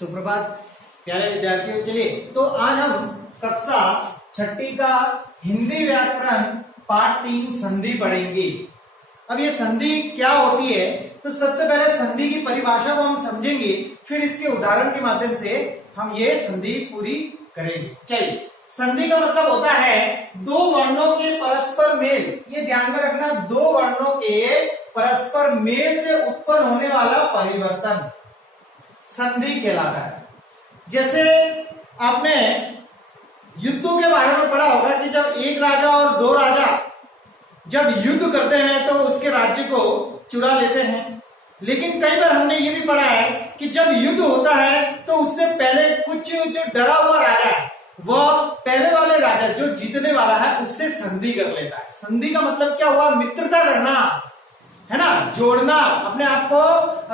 सुप्रभात प्यारे विद्यार्थियों। चलिए तो आज हम कक्षा छठी का हिंदी व्याकरण पाठ 3 संधि पढ़ेंगे। अब ये संधि क्या होती है, तो सबसे पहले संधि की परिभाषा को हम समझेंगे, फिर इसके उदाहरण के माध्यम से हम ये संधि पूरी करेंगे। चलिए, संधि का मतलब होता है दो वर्णों के परस्पर मेल। ये ध्यान में रखना, दो वर्णों के परस्पर मेल से उत्पन्न होने वाला परिवर्तन संधि कहलाता है। जैसे आपने युद्धों के बारे में पढ़ा होगा कि जब एक राजा और दो राजा जब युद्ध करते हैं तो उसके राज्य को चुरा लेते हैं। लेकिन कई बार हमने ये भी पढ़ा है कि जब युद्ध होता है तो उससे पहले कुछ जो डरा हुआ राजा है वह पहले वाले राजा जो जीतने वाला है उससे संधि कर लेता है। संधि का मतलब क्या हुआ? मित्रता करना, है ना, जोड़ना, अपने आप को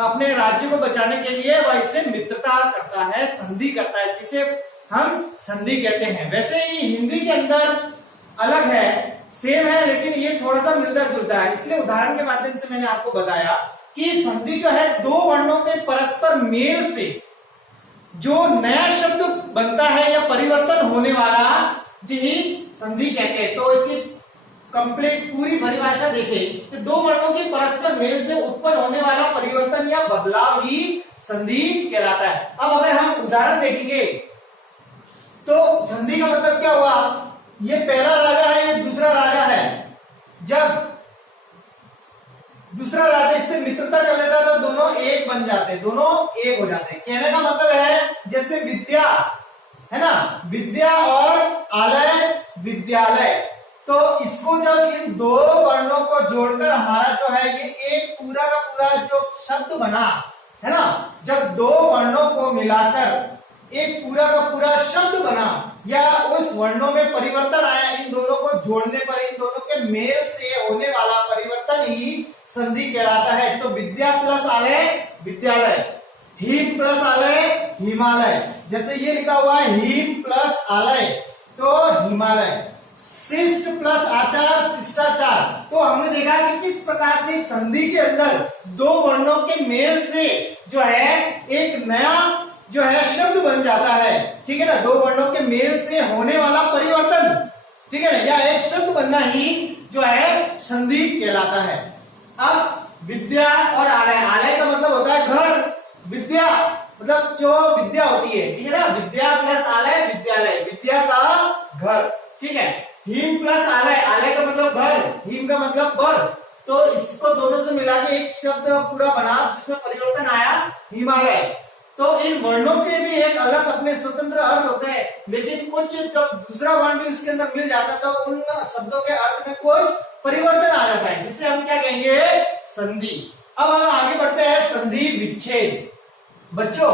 अपने राज्य को बचाने के लिए वह इससे मित्रता करता है, संधि करता है, जिसे हम संधि कहते हैं। वैसे ही हिंदी के अंदर अलग है, सेम है, लेकिन ये थोड़ा सा मिलता जुलता है। इसलिए उदाहरण के माध्यम से मैंने आपको बताया कि संधि जो है दो वर्णों के परस्पर मेल से जो नया शब्द बनता है या परिवर्तन होने वाला जी संधि कहते हैं। तो इसकी कंप्लीट पूरी परिभाषा देखें तो दो वर्णों के परस्पर मेल से उत्पन्न होने वाला परिवर्तन या बदलाव ही संधि कहलाता है। अब अगर हम उदाहरण देखेंगे तो संधि का मतलब क्या हुआ? ये पहला राजा है, ये दूसरा राजा है। जब दूसरा राजा इससे मित्रता कर लेता है तो दोनों एक बन जाते, दोनों एक हो जाते हैं। कहने का मतलब है जैसे विद्या है ना, विद्या और आलय विद्यालय, तो इसको जब इन दो वर्णों को जोड़कर हमारा जो है ये एक पूरा का पूरा जो शब्द बना है ना, जब दो वर्णों को मिलाकर एक पूरा का पूरा शब्द बना या उस वर्णों में परिवर्तन आया, इन दोनों को जोड़ने पर इन दोनों के मेल से होने वाला परिवर्तन ही संधि कहलाता है। तो विद्या प्लस आलय विद्यालय, हिम प्लस आलय हिमालय, जैसे ये लिखा हुआ है हिम प्लस आलय तो हिमालय, शिष्ट प्लस आचार शिष्टाचार। तो हमने देखा कि किस प्रकार से संधि के अंदर दो वर्णों के मेल से जो है एक नया जो है शब्द बन जाता है, ठीक है ना, दो वर्णों के मेल से होने वाला परिवर्तन, ठीक है ना, या एक शब्द बनना ही जो है संधि कहलाता है। अब विद्या और आलय, आलय का मतलब होता है घर, विद्या मतलब जो विद्या होती है, ठीक है ना, विद्या प्लस आलय विद्यालय, विद्या का घर, ठीक है। हिम प्लस आलय, आलय का मतलब घर, हिम का मतलब बर, तो इसको दोनों से मिला के एक शब्द पूरा बना जिसमें परिवर्तन आया हिमालय। तो इन वर्णों के भी एक अलग अपने स्वतंत्र अर्थ होते हैं, लेकिन कुछ जब दूसरा वर्ण भी उसके अंदर मिल जाता है तो उन शब्दों के अर्थ में कुछ परिवर्तन आ जाता है, जिसे हम क्या कहेंगे? संधि। अब हम आगे बढ़ते हैं, संधि विच्छेद। बच्चों,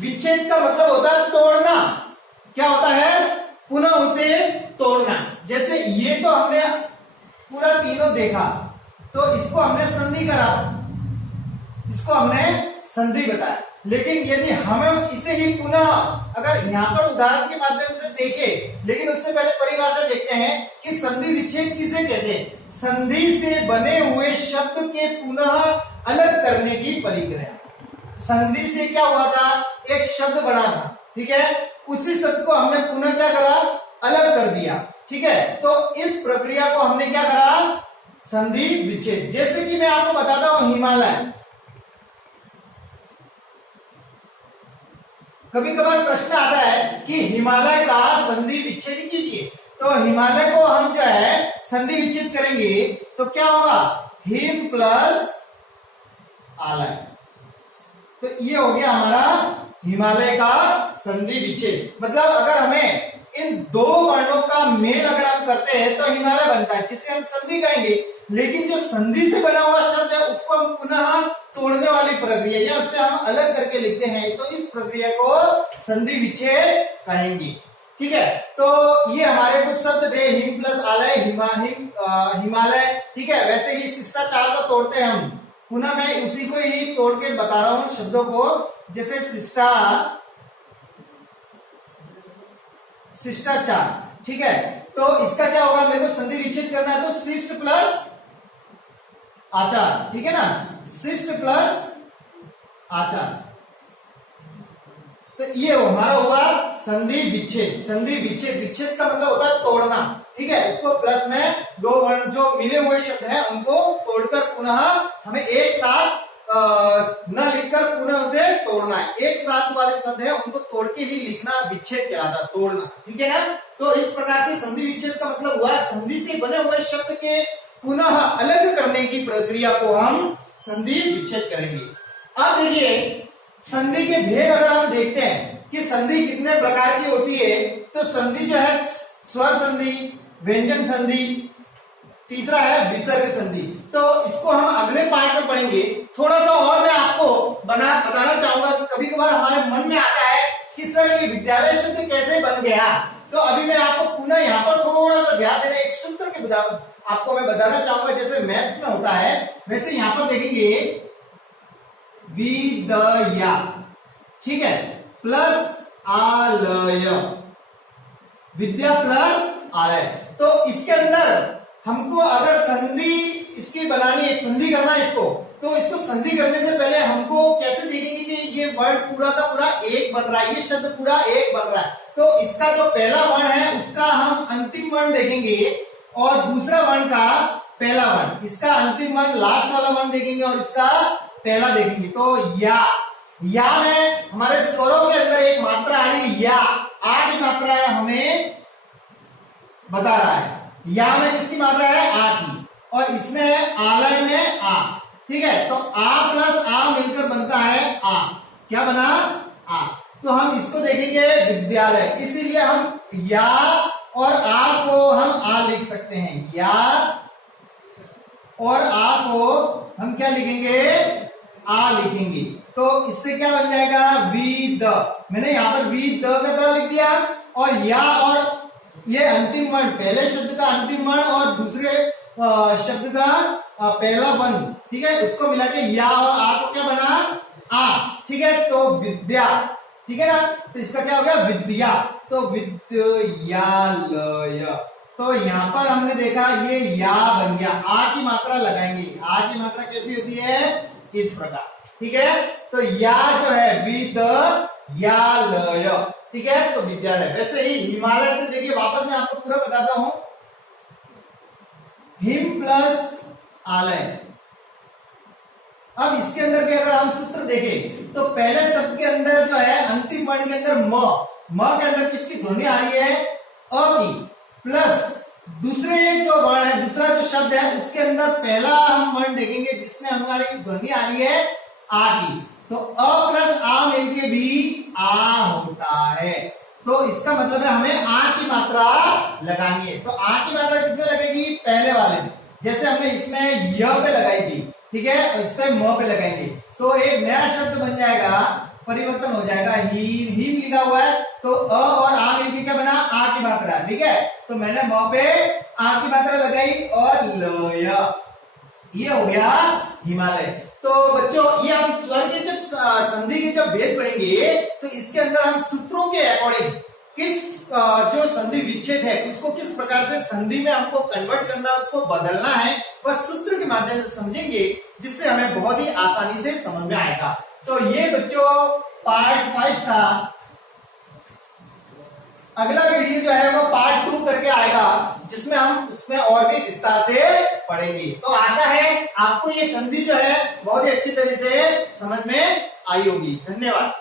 विच्छेद का मतलब होता है तोड़ना। क्या होता है? पुनः उसे तोड़ना। जैसे ये तो हमने पूरा तीनों देखा, तो इसको हमने संधि करा, इसको हमने संधि बताया। लेकिन यदि हम इसे ही पुनः अगर यहाँ पर उदाहरण के माध्यम से देखें, लेकिन उससे पहले परिभाषा देखते हैं कि संधि विच्छेद किसे कहते हैं? संधि से बने हुए शब्द के पुनः अलग करने की प्रक्रिया। संधि से क्या हुआ था? एक शब्द बना था, ठीक है, उसी शब्द को हमने पुनः क्या करा? अलग कर दिया, ठीक है। तो इस प्रक्रिया को हमने क्या करा? संधि विच्छेद। जैसे कि मैं आपको बताता हूं हिमालय, कभी कभार प्रश्न आता है कि हिमालय का संधि विच्छेद कीजिए, तो हिमालय को हम जो है संधि विच्छेद करेंगे तो क्या होगा? हिम प्लस आलय, तो ये हो गया हमारा हिमालय का संधि विच्छेद। मतलब अगर हमें इन दो वर्णों का मेल अगर हम करते हैं तो हिमालय बनता है, जिसे हम संधि कहेंगे। लेकिन जो संधि से बना हुआ शब्द है उसको हम पुनः तोड़ने वाली प्रक्रिया या उससे हम अलग करके लिखते हैं, तो इस प्रक्रिया को संधि विच्छेद कहेंगे, ठीक है। तो ये हमारे कुछ शब्द थे, हिम प्लस आलय हिमालय, ठीक है। वैसे ही शिष्टाचार को तोड़ते हैं हम, पुनः मैं उसी को ही तोड़ के बता रहा हूं शब्दों को। जैसे शिष्टाचार, ठीक है, तो इसका क्या होगा? मेरे को संधि विच्छेद करना है, तो शिष्ट प्लस आचार, ठीक है ना, शिष्ट प्लस आचार। तो ये हमारा हुआ संधि विच्छेद। संधि विच्छेद, विच्छेद का मतलब होता है तोड़ना, ठीक है। इसको प्लस में दो वर्ण जो मिले हुए शब्द हैं उनको तोड़कर पुनः हमें एक साथ न लिखकर पुनः उसे तोड़ना है। एक साथ वाले शब्द है उनको तोड़ के ही लिखना विच्छेद कहलाता है, तोड़ना, ठीक है ना। तो इस प्रकार से संधि विच्छेद का मतलब हुआ संधि से बने हुए शब्द के पुनः अलग करने की प्रक्रिया को हम संधि विच्छेद करेंगे। अब देखिए संधि के भेद अगर हम देखते हैं कि संधि कितने प्रकार की होती है, तो संधि जो है स्वर संधि, व्यंजन संधि, तीसरा है विसर्ग संधि। तो इसको हम अगले पार्ट में पढ़ेंगे। थोड़ा सा और मैं आपको बताना चाहूंगा। कभी कभार हमारे मन में आता है कि सर ये विद्यालय शब्द कैसे बन गया, तो अभी मैं आपको पुनः यहाँ पर थोड़ा सा ध्यान देना, एक सूत्र के आपको मैं बताना चाहूंगा। जैसे मैथ्स में होता है वैसे यहाँ पर देखेंगे विदया, ठीक है, प्लस आलय, विद्या प्लस आलय। तो इसके अंदर हमको अगर संधि इसकी बनानी है, संधि करना है इसको, तो इसको संधि करने से पहले हमको कैसे देखेंगे कि ये वर्ड पूरा का पूरा एक बन रहा है, ये शब्द पूरा एक बन रहा है। तो इसका जो पहला वर्ण है उसका हम अंतिम वर्ण देखेंगे और दूसरा वर्ण का पहला वर्ण, इसका अंतिम वर्ण लास्ट वाला वर्ण देखेंगे और इसका पहला देखेंगे। तो या में हमारे स्वरों के अंदर एक मात्रा आ रही है, या आ की मात्रा है हमें बता रहा है। या में किसकी मात्रा है, आ की, और इसमें है आलय में आ, ठीक है। तो आ प्लस आ मिलकर बनता है आ, क्या बना, आ। तो हम इसको देखेंगे विद्यालय, इसीलिए हम या और आ को हम आ लिख सकते हैं, या और आ को हम क्या लिखेंगे, आ लिखेंगे। तो इससे क्या बन जाएगा, विद। मैंने यहाँ पर विद का द लिख दिया, और या और ये अंतिम वर्ण, पहले शब्द का अंतिम वर्ण और दूसरे शब्द का पहला वर्ण, ठीक है, उसको मिला के या और आ को क्या बना, आ, ठीक है। तो विद्या, ठीक है ना, तो इसका क्या हो गया, विद्या। तो विद्यालय। तो यहाँ पर हमने देखा ये या बन गया, आ की मात्रा लगाएंगे। आ की मात्रा कैसी होती है, इस प्रकार, ठीक है। तो या जो है विद्यालय, ठीक है, तो विद्यालय। वैसे ही हिमालय तो देखिए वापस मैं आपको पूरा बताता हूं, हिम प्लस आलय। अब इसके अंदर भी अगर हम सूत्र देखें तो पहले शब्द के अंदर जो है अंतिम वर्ण के अंदर म के अंदर किसकी ध्वनि आ रही है, अ की, प्लस दूसरे जो वर्ण है, दूसरा जो शब्द है उसके अंदर पहला हम वर्ण देखेंगे जिसमें हमारी ध्वनि आ रही है आ की। तो अ प्लस आ मिलके भी आ होता है। तो इसका मतलब है हमें आ की मात्रा लगानी है। तो आ की मात्रा किसमें लगेगी, पहले वाले में, जैसे हमने इसमें य पे लगाई थी, ठीक है, और इस पे म पे लगाएंगे तो एक नया शब्द बन जाएगा, परिवर्तन हो जाएगा। हीम, हीम लिखा हुआ है तो अ और आ मिलके क्या बना, आ की मात्रा, ठीक है। तो मैंने म पे आ की मात्रा लगाई और लय, ये हो गया हिमालय। तो बच्चों ये हम स्वर के जब संधि के जब भेद पढ़ेंगे तो इसके अंदर हम सूत्रों के अकॉर्डिंग किस जो संधि विच्छेद है उसको किस प्रकार से संधि में हमको कन्वर्ट करना, उसको बदलना है, वह सूत्र के माध्यम से समझेंगे, जिससे हमें बहुत ही आसानी से समझ में आएगा। तो ये बच्चों पार्ट 5 था। अगला वीडियो जो है वो पार्ट 2 करके आएगा, जिसमें हम उसमें और भी विस्तार से पढ़ेंगे। तो आशा है आपको ये संधि जो है बहुत ही अच्छी तरह से समझ में आई होगी। धन्यवाद।